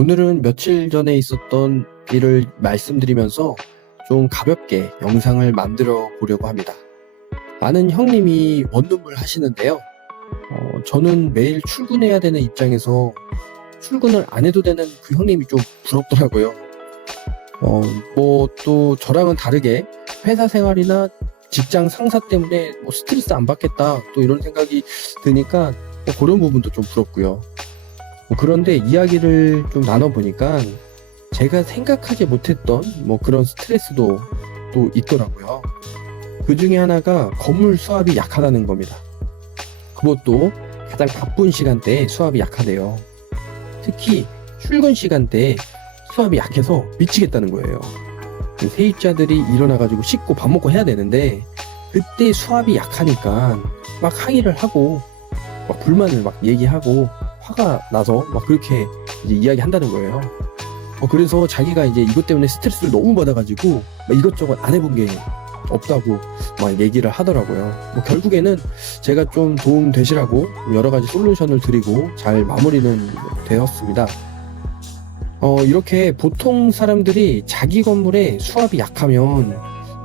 오늘은 며칠 전에 있었던 일을 말씀드리면서 좀 가볍게 영상을 만들어 보려고 합니다. 아는 형님이 원룸을 하시는데요. 저는 매일 출근해야 되는 입장에서 출근을 안 해도 되는 그 형님이 좀 부럽더라고요. 또 저랑은 다르게 회사 생활이나 직장 상사 때문에 스트레스 안 받겠다 또 이런 생각이 드니까 그런 부분도 좀 부럽고요. 그런데 이야기를 좀 나눠보니까 제가 생각하지 못했던 그런 스트레스도 또 있더라고요. 그 중에 하나가 건물 수압이 약하다는 겁니다. 그것도 가장 바쁜 시간대에 수압이 약하대요. 특히 출근 시간대에 수압이 약해서 미치겠다는 거예요. 세입자들이 일어나가지고 씻고 밥 먹고 해야 되는데 그때 수압이 약하니까 막 항의를 하고 막 불만을 막 얘기하고 화가 나서 막 그렇게 이제 이야기한다는 거예요. 그래서 자기가 이제 이것 때문에 스트레스를 너무 받아가지고 이것저것 안 해본 게 없다고 막 얘기를 하더라고요. 결국에는 제가 좀 도움 되시라고 여러 가지 솔루션을 드리고 잘 마무리는 되었습니다. 이렇게 보통 사람들이 자기 건물에 수압이 약하면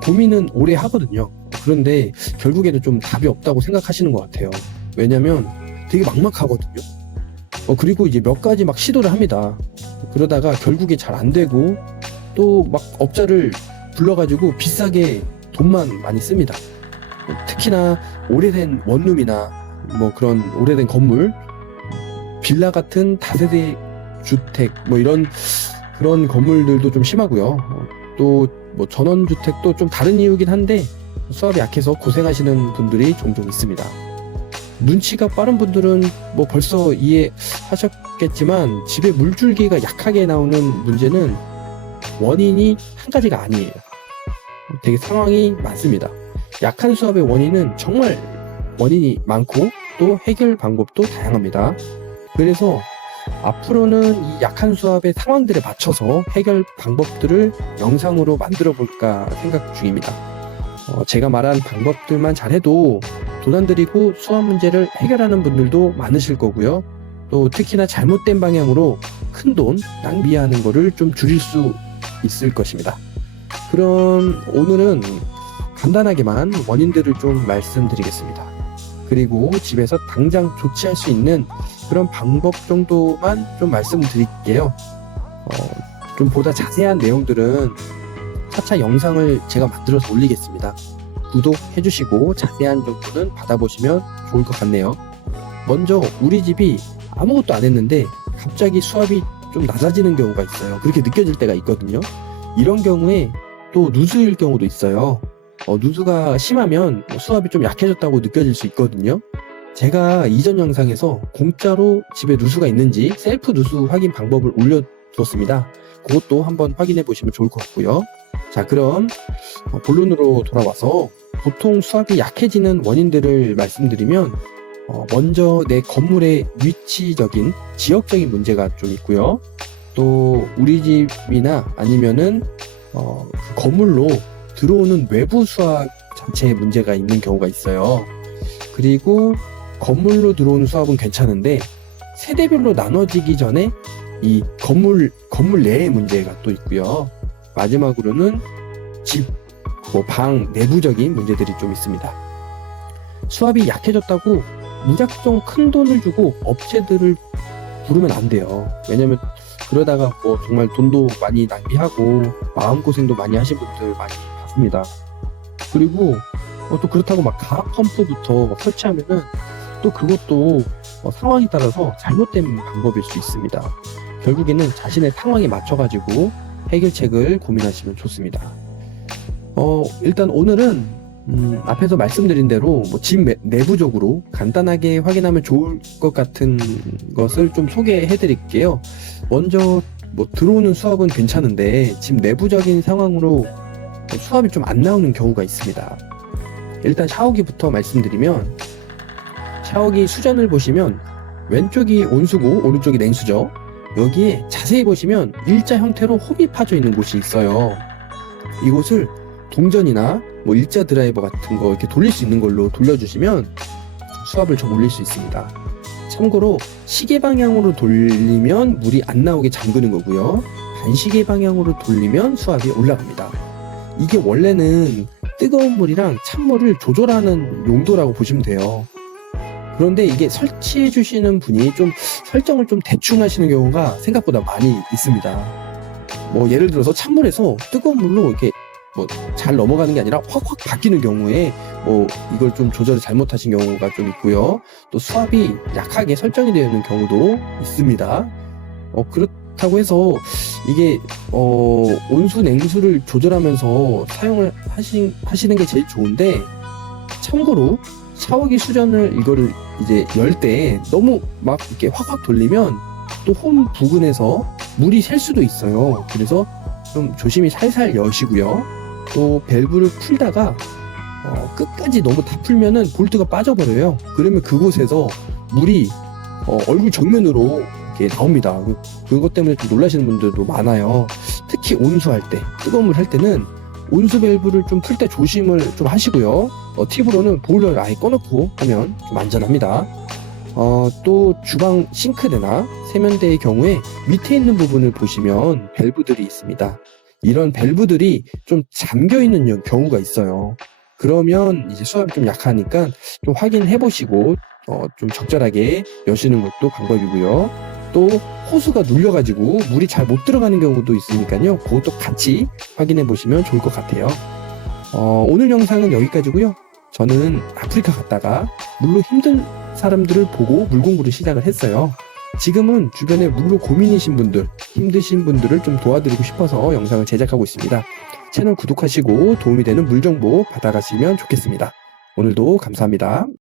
고민은 오래 하거든요. 그런데 결국에는 좀 답이 없다고 생각하시는 것 같아요. 왜냐면 되게 막막하거든요. 그리고 이제 몇 가지 막 시도를 합니다. 그러다가 결국에 잘 안 되고 또 막 업자를 불러가지고 비싸게 돈만 많이 씁니다. 특히나 오래된 원룸이나 그런 오래된 건물, 빌라 같은 다세대 주택 이런 그런 건물들도 좀 심하고요. 또 전원주택도 좀 다른 이유긴 한데 수압이 약해서 고생하시는 분들이 종종 있습니다. 눈치가 빠른 분들은 벌써 이해하셨겠지만 집에 물줄기가 약하게 나오는 문제는 원인이 한 가지가 아니에요. 되게 상황이 많습니다. 약한 수압의 원인은 정말 원인이 많고 또 해결 방법도 다양합니다. 그래서 앞으로는 이 약한 수압의 상황들에 맞춰서 해결 방법들을 영상으로 만들어 볼까 생각 중입니다. 제가 말한 방법들만 잘해도 돈 안 들이고 수압 문제를 해결하는 분들도 많으실 거고요. 또 특히나 잘못된 방향으로 큰 돈 낭비하는 거를 좀 줄일 수 있을 것입니다. 그럼 오늘은 간단하게만 원인들을 좀 말씀드리겠습니다. 그리고 집에서 당장 조치할 수 있는 그런 방법 정도만 좀 말씀드릴게요. 좀 보다 자세한 내용들은 차차 영상을 제가 만들어서 올리겠습니다. 구독해주시고 자세한 정보는 받아보시면 좋을 것 같네요. 먼저 우리 집이 아무것도 안 했는데 갑자기 수압이 좀 낮아지는 경우가 있어요. 그렇게 느껴질 때가 있거든요. 이런 경우에 또 누수일 경우도 있어요. 누수가 심하면 수압이 좀 약해졌다고 느껴질 수 있거든요. 제가 이전 영상에서 공짜로 집에 누수가 있는지 셀프 누수 확인 방법을 올려두었습니다. 그것도 한번 확인해 보시면 좋을 것 같고요. 자, 그럼 본론으로 돌아와서 보통 수압이 약해지는 원인들을 말씀드리면 먼저 내 건물의 위치적인 지역적인 문제가 좀 있고요. 또 우리 집이나 아니면은 그 건물로 들어오는 외부 수압 자체에 문제가 있는 경우가 있어요. 그리고 건물로 들어오는 수압은 괜찮은데 세대별로 나눠지기 전에 이 건물 내의 문제가 또 있고요. 마지막으로는 집, 방 내부적인 문제들이 좀 있습니다. 수압이 약해졌다고 무작정 큰 돈을 주고 업체들을 부르면 안 돼요. 왜냐면 그러다가 정말 돈도 많이 낭비하고 마음고생도 많이 하신 분들 많이 봤습니다. 그리고 또 그렇다고 막 가압 펌프부터 설치하면은 또 그것도 상황에 따라서 잘못된 방법일 수 있습니다. 결국에는 자신의 상황에 맞춰가지고 해결책을 고민하시면 좋습니다. 일단 오늘은 앞에서 말씀드린 대로 집 내부적으로 간단하게 확인하면 좋을 것 같은 것을 좀 소개해 드릴게요. 먼저 들어오는 수압은 괜찮은데 집 내부적인 상황으로 수압이 좀 안 나오는 경우가 있습니다. 일단 샤워기부터 말씀드리면 샤워기 수전을 보시면 왼쪽이 온수고 오른쪽이 냉수죠. 여기에 자세히 보시면 일자 형태로 홈이 파져 있는 곳이 있어요. 이곳을 동전이나 일자 드라이버 같은 거 이렇게 돌릴 수 있는 걸로 돌려주시면 수압을 좀 올릴 수 있습니다. 참고로 시계 방향으로 돌리면 물이 안 나오게 잠그는 거고요. 반시계 방향으로 돌리면 수압이 올라갑니다. 이게 원래는 뜨거운 물이랑 찬물을 조절하는 용도라고 보시면 돼요. 그런데 이게 설치해 주시는 분이 좀 설정을 좀 대충 하시는 경우가 생각보다 많이 있습니다. 뭐 예를 들어서 찬물에서 뜨거운 물로 이렇게 뭐 잘 넘어가는 게 아니라 확확 바뀌는 경우에 뭐 이걸 좀 조절을 잘못하신 경우가 좀 있고요. 또 수압이 약하게 설정이 되어 있는 경우도 있습니다. 그렇다고 해서 이게 온수 냉수를 조절하면서 사용을 하시는 게 제일 좋은데, 참고로 샤워기 수전을 이거를 이제 열 때 너무 막 이렇게 확확 돌리면 또 홈 부근에서 물이 셀 수도 있어요. 그래서 좀 조심히 살살 여시고요. 또 밸브를 풀다가 끝까지 너무 다 풀면은 볼트가 빠져버려요. 그러면 그곳에서 물이 얼굴 정면으로 이렇게 나옵니다. 그것 때문에 좀 놀라시는 분들도 많아요. 특히 온수할 때, 뜨거운 물 할 때는 온수 밸브를 좀 풀 때 조심을 좀 하시고요. 팁으로는 보일러를 아예 꺼놓고 하면 좀 안전합니다. 또 주방 싱크대나 세면대의 경우에 밑에 있는 부분을 보시면 밸브들이 있습니다. 이런 밸브들이 좀 잠겨 있는 경우가 있어요. 그러면 이제 수압이 좀 약하니까 좀 확인해 보시고 좀 적절하게 여시는 것도 방법이고요. 또 호스가 눌려가지고 물이 잘 못 들어가는 경우도 있으니까요. 그것도 같이 확인해 보시면 좋을 것 같아요. 오늘 영상은 여기까지고요. 저는 아프리카 갔다가 물로 힘든 사람들을 보고 물 공부를 시작을 했어요. 지금은 주변에 물로 고민이신 분들, 힘드신 분들을 좀 도와드리고 싶어서 영상을 제작하고 있습니다. 채널 구독하시고 도움이 되는 물 정보 받아가시면 좋겠습니다. 오늘도 감사합니다.